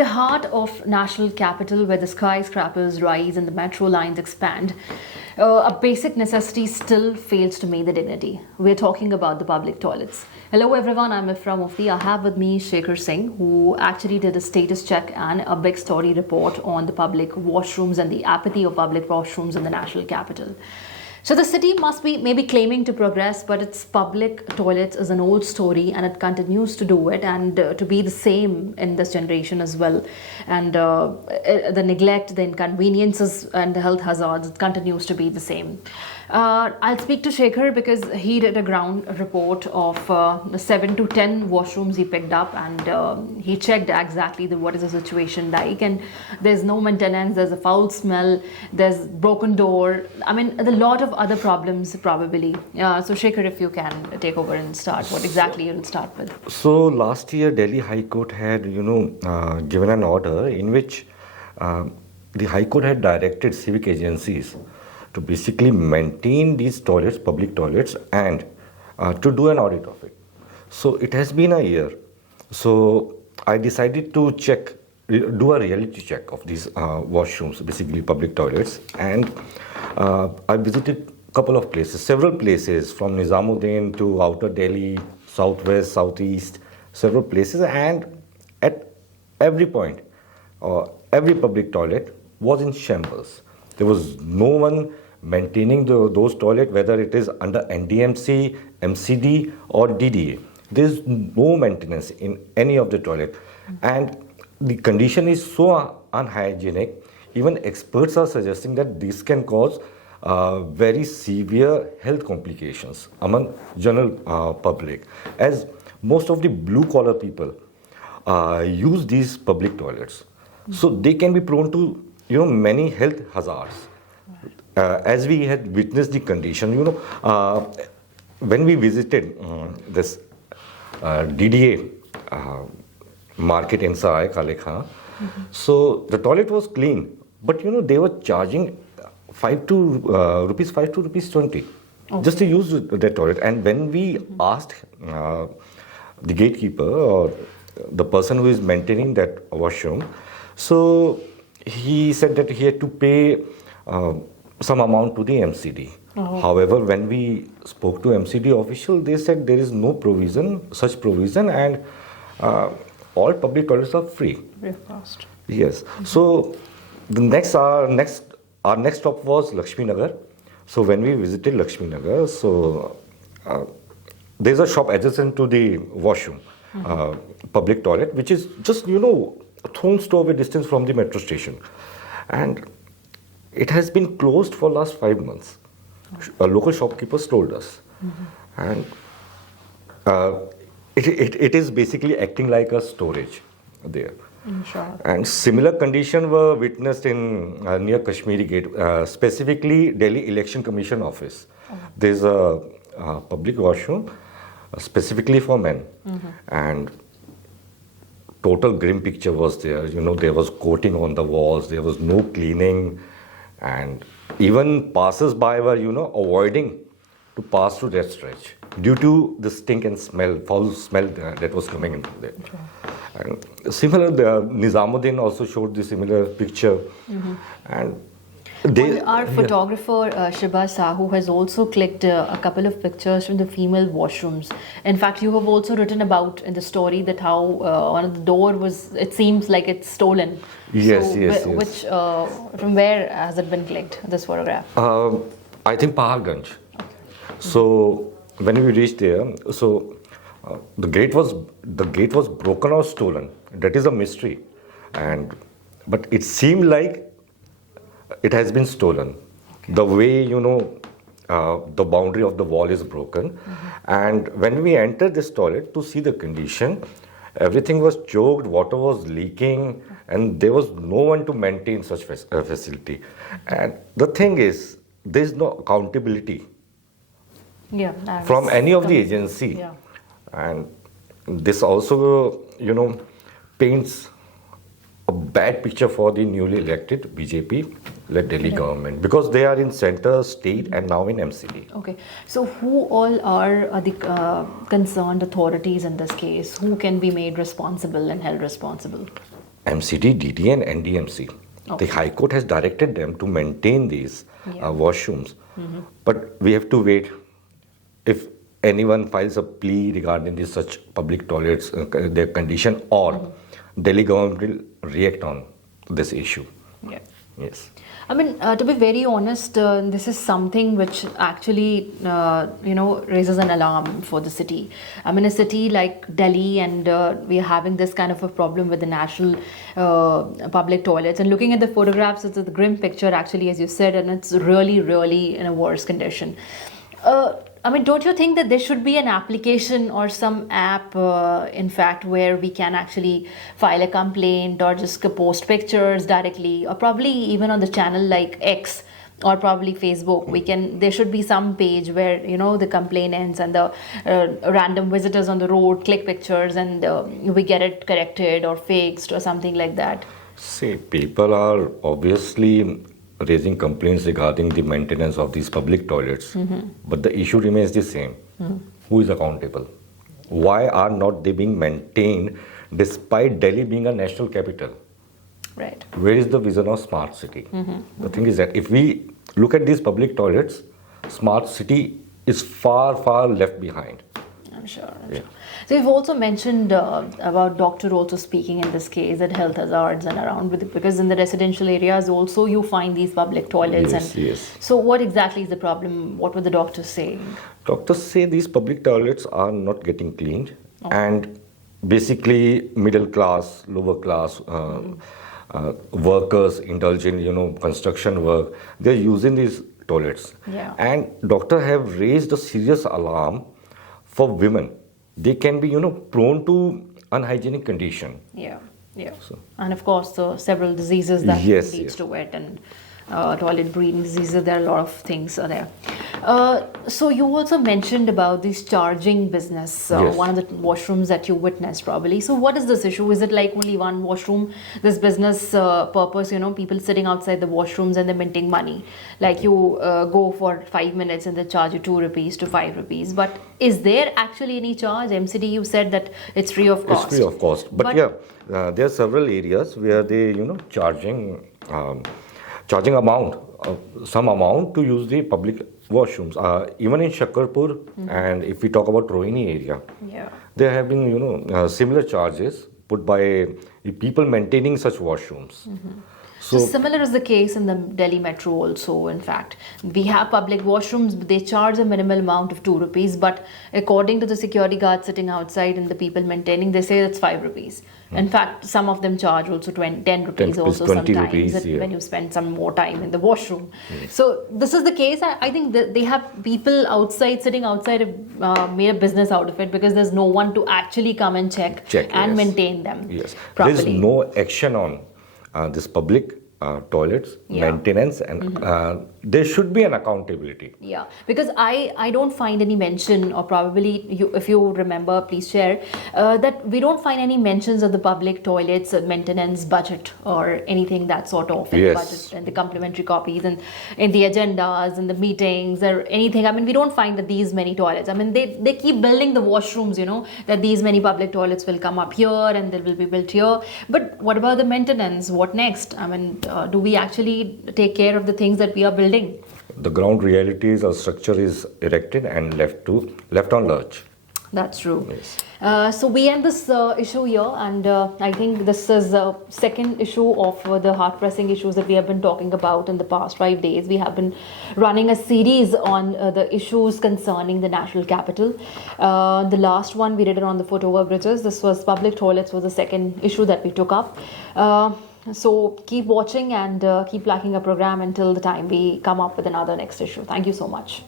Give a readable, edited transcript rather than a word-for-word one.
the heart of national capital, where the skyscrapers rise and the metro lines expand, a basic necessity still fails to meet the dignity. We're talking about the public toilets. Hello everyone, I'm Ifra Mufti. I have with me Shekhar Singh, who actually did a status check and a big story report on the public washrooms and the apathy of public washrooms in the national capital. So the city must be maybe claiming to progress, but its public toilets is an old story and it continues to do it and to be the same in this generation as well. And the neglect, the inconveniences and the health hazards, it continues to be the same. I'll speak to Shekhar because he did a ground report of the 7 to 10 washrooms he picked up, and he checked exactly what is the situation like, and there's no maintenance, there's a foul smell, there's broken door, I mean a lot of other problems probably. So Shekhar, if you can take over and start, what exactly you'll start with. So last year Delhi High Court had given an order in which the High Court had directed civic agencies to basically maintain these toilets, public toilets, and to do an audit of it. So it has been a year. So I decided to do a reality check of these washrooms, basically public toilets, and I visited a couple of places, several places from Nizamuddin to Outer Delhi, Southwest, Southeast, several places, and at every point, every public toilet was in shambles. There was no one maintaining those toilets, whether it is under NDMC, MCD or DDA. There is no maintenance in any of the toilet. And the condition is so unhygienic, even experts are suggesting that this can cause very severe health complications among general public, as most of the blue collar people use these public toilets. So they can be prone to many health hazards. As we had witnessed the condition, when we visited this DDA market in Sarai Kalekha, so the toilet was clean, but they were charging rupees 5 to rupees 20 just to use the toilet. And when we asked the gatekeeper or the person who is maintaining that washroom, so he said that he had to pay some amount to the MCD. However, when we spoke to MCD official, they said there is no such provision, and all public toilets are free. Very fast. Yes. So our next stop was Lakshmi Nagar. So when we visited Lakshmi Nagar, so there's a shop adjacent to the washroom, public toilet, which is just a stone's throw away distance from the metro station, and it has been closed for last 5 months. Local shopkeepers told us, and it is basically acting like a storage there. Sure. And similar conditions were witnessed in near Kashmiri Gate, specifically Delhi Election Commission office. There's a public washroom specifically for men, and total grim picture was there. There was coating on the walls, there was no cleaning, and even passers-by were, avoiding to pass through that stretch due to the stink and foul smell that was coming into there. Okay. And similar, the Nizamuddin also showed the similar picture. And our photographer Shibha Sahu has also clicked a couple of pictures from the female washrooms. In fact, you have also written about in the story that how one of the door was, it seems like it's stolen. Yes, so yes. Which, from where has it been clicked, this photograph? I think Paharganj. Okay. So when we reached there, so the gate was broken or stolen. That is a mystery, but it seemed like it has been stolen. Okay. The way the boundary of the wall is broken, and when we entered this toilet to see the condition, everything was choked, water was leaking, and there was no one to maintain such facility. And the thing is, there is no accountability from any of the agency. Yeah. And this also, paints a bad picture for the newly elected BJP-led Delhi government, because they are in center, state, and now in MCD. Okay. So who all are the concerned authorities in this case? Who can be made responsible and held responsible? MCD, DD, and NDMC. Okay. The High Court has directed them to maintain these Yeah. washrooms. But we have to wait if anyone files a plea regarding this such public toilets, their condition, or Delhi government will react on this issue. Yeah. Yes. I mean, to be very honest, this is something which actually, raises an alarm for the city. I mean, a city like Delhi, and we are having this kind of a problem with the national public toilets. And looking at the photographs, it's a grim picture, actually, as you said, and it's really, really in a worse condition. I mean, don't you think that there should be an application or some app, in fact, where we can actually file a complaint or just post pictures directly, or probably even on the channel like X or probably Facebook, there should be some page where, the complainants and the random visitors on the road click pictures and we get it corrected or fixed or something like that. See, people are obviously raising complaints regarding the maintenance of these public toilets, but the issue remains the same. Who is accountable? Why are not they being maintained despite Delhi being a national capital? Right. Where is the vision of smart city? The thing is that if we look at these public toilets, smart city is far, far left behind. I'm sure. Yeah. So you've also mentioned about doctor also speaking in this case at health hazards and around with it, because in the residential areas also you find these public toilets. Yes. So what exactly is the problem? What were the doctors saying? Doctors say these public toilets are not getting cleaned, and basically middle class, lower class workers indulge in construction work. They're using these toilets, and doctors have raised a serious alarm for women. They can be prone to unhygienic condition. Yeah. And of course several diseases that leads to it, and toilet breathing diseases. There are a lot of things are there. So you also mentioned about this charging business, one of the washrooms that you witnessed probably. So what is this issue? Is it like only one washroom, this business purpose, people sitting outside the washrooms and they're minting money? Like you go for 5 minutes and they charge you 2 rupees to 5 rupees. But is there actually any charge? MCD, you said that it's free of cost. It's free of cost. But there are several areas where they, charging amount, some amount to use the public washrooms. Even in Shakarpur, and if we talk about Rohini area, there have been, similar charges put by the people maintaining such washrooms. So similar is the case in the Delhi Metro also. In fact, we have public washrooms, but they charge a minimal amount of 2 rupees. But according to the security guards sitting outside and the people maintaining, they say it's 5 rupees. In fact, some of them charge also 10 rupees also 20 sometimes rupees, when you spend some more time in the washroom. So this is the case. I think that they have people outside, sitting outside, made a business out of it because there's no one to actually come and check and maintain them properly. There's no action on this public toilets, maintenance, and there should be an accountability. Yeah, because I don't find any mention, or probably if you remember, please share, that we don't find any mentions of the public toilets maintenance budget or anything that sort of in the budget and the complimentary copies and in the agendas and the meetings or anything. I mean, we don't find that these many toilets. I mean, they keep building the washrooms, that these many public toilets will come up here and they will be built here. But what about the maintenance? What next? I mean, do we actually take care of the things that we are building? The ground reality is a structure is erected and left on lurch. That's true. Yes. So we end this issue here, and I think this is the second issue of the heart-pressing issues that we have been talking about in the past 5 days. We have been running a series on the issues concerning the national capital. The last one we did it on the foot-over bridges. This was public toilets was the second issue that we took up. So keep watching and keep liking our program until the time we come up with another next issue. Thank you so much.